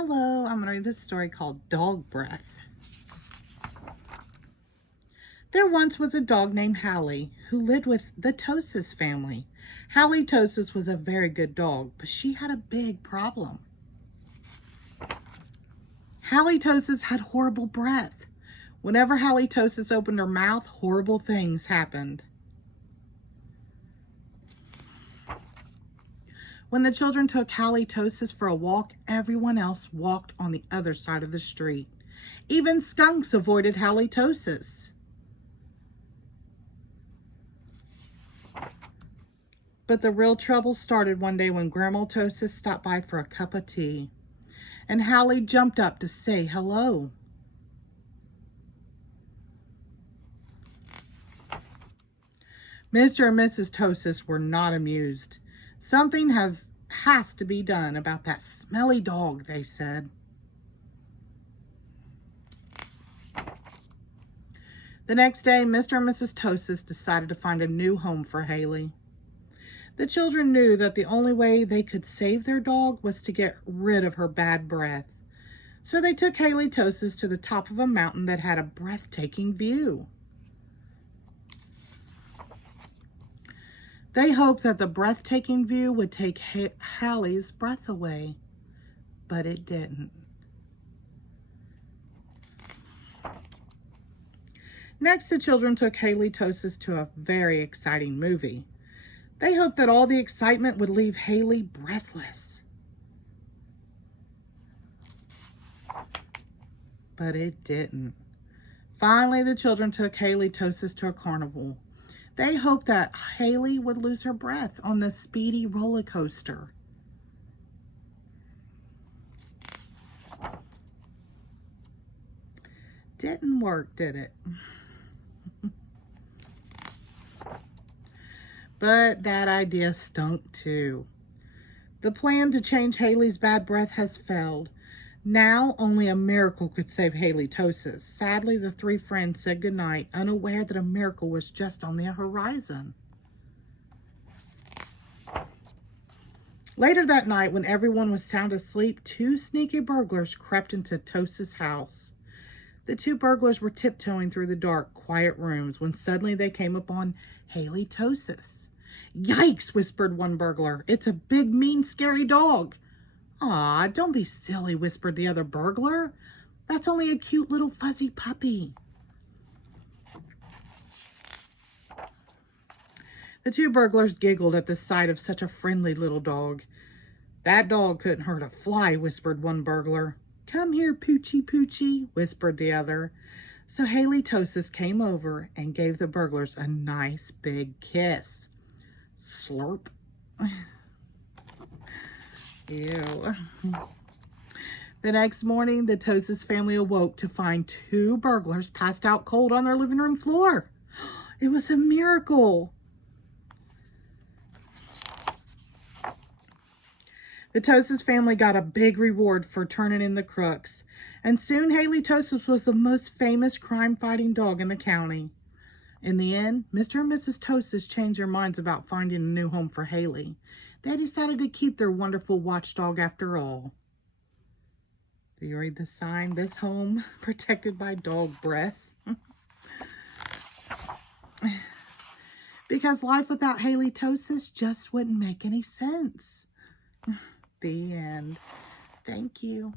Hello, I'm going to read this story called Dog Breath. There once was a dog named Hallie who lived with the Tosis family. Hallie Tosis was a very good dog, but she had a big problem. Hallie Tosis had horrible breath. Whenever Hallie Tosis opened her mouth, horrible things happened. When the children took Hallie Tosis for a walk, everyone else walked on the other side of the street. Even skunks avoided Hallie Tosis. But the real trouble started one day when Grandma Tosis stopped by for a cup of tea. And Hallie jumped up to say hello. Mr. and Mrs. Tosis were not amused. Something has to be done about that smelly dog, they said. The next day, Mr. and Mrs. Tosis decided to find a new home for Hallie. The children knew that the only way they could save their dog was to get rid of her bad breath. So they took Hallie Tosis to the top of a mountain that had a breathtaking view. They hoped that the breathtaking view would take Hallie's breath away, but it didn't. Next, the children took Hallie Tosis to a very exciting movie. They hoped that all the excitement would leave Hallie breathless. But it didn't. Finally, the children took Hallie Tosis to a carnival. They hoped that Hallie would lose her breath on the speedy roller coaster. Didn't work, did it? But that idea stunk too. The plan to change Hallie's bad breath has failed. Now only a miracle could save Hallie Tosis. Sadly, the three friends said goodnight, unaware that a miracle was just on the horizon. Later that night, when everyone was sound asleep, two sneaky burglars crept into Tosis' house. The two burglars were tiptoeing through the dark, quiet rooms when suddenly they came upon Hallie Tosis. "Yikes," whispered one burglar. "It's a big, mean, scary dog." "Aw, don't be silly," whispered the other burglar. "That's only a cute little fuzzy puppy." The two burglars giggled at the sight of such a friendly little dog. "That dog couldn't hurt a fly," whispered one burglar. "Come here, Poochie Poochie," whispered the other. So Hallie Tosis came over and gave the burglars a nice big kiss. Slurp. Ew. The next morning, the Tosis family awoke to find two burglars passed out cold on their living room floor. It was a miracle. The Tosis family got a big reward for turning in the crooks, and soon Hallie Tosis was the most famous crime-fighting dog in the county. In the end, Mr. and Mrs. Tosis changed their minds about finding a new home for Hallie. They decided to keep their wonderful watchdog after all. Do you read the sign? This home protected by dog breath. Because life without Hallie Tosis just wouldn't make any sense. The end. Thank you.